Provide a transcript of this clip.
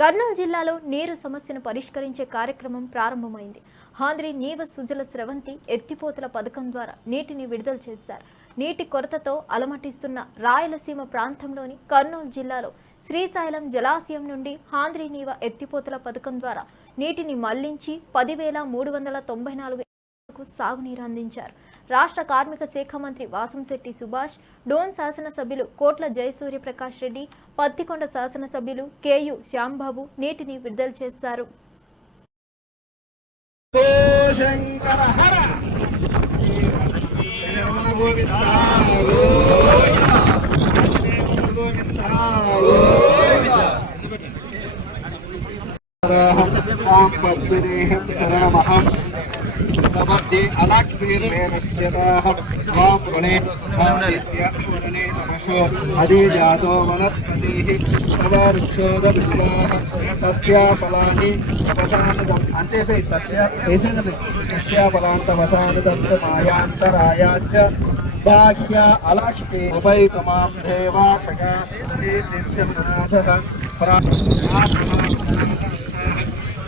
కర్నూలు జిల్లాలో నీరు సమస్యను పరిష్కరించే కార్యక్రమం ప్రారంభమైంది. హాంద్రి నీవ సుజల స్రవంతి ఎత్తిపోతల పథకం ద్వారా నీటిని విడుదల చేశారు. నీటి కొరతతో అలమటిస్తున్న రాయలసీమ ప్రాంతంలోని కర్నూలు జిల్లాలో శ్రీశైలం జలాశయం నుండి హాంద్రి నీవ ఎత్తిపోతల పథకం ద్వారా నీటిని మళ్ళించి పదివేల మూడు వందల తొంభై నాలుగు సాగునీరు అందించారు. రాష్ట్ర కార్మిక శాఖ మంత్రి వాసంశెట్టి సుభాష్ డోన్ శాసనసభ్యులు కోట్ల జయసూర్య ప్రకాష్ రెడ్డి పత్తికొండ శాసనసభ్యులు కేయు శ్యాంబాబు నీటిని విడుదల చేశారు. శరణమహం నమస్తే అలక్ష్మీర్వేణస్యతాహం ఓం వృణే ఆదిత్య వరుణే తపశో అధిజాతో వనస్పతిః తవ వృక్షోదవివాహ సస్యాఫలాని తపసానుదం అంతే సై తస్య వేసేదండి సస్యాఫలాన్ తపసానుదం మాయాంతరాయాచ భాగ్య అలక్ష్మి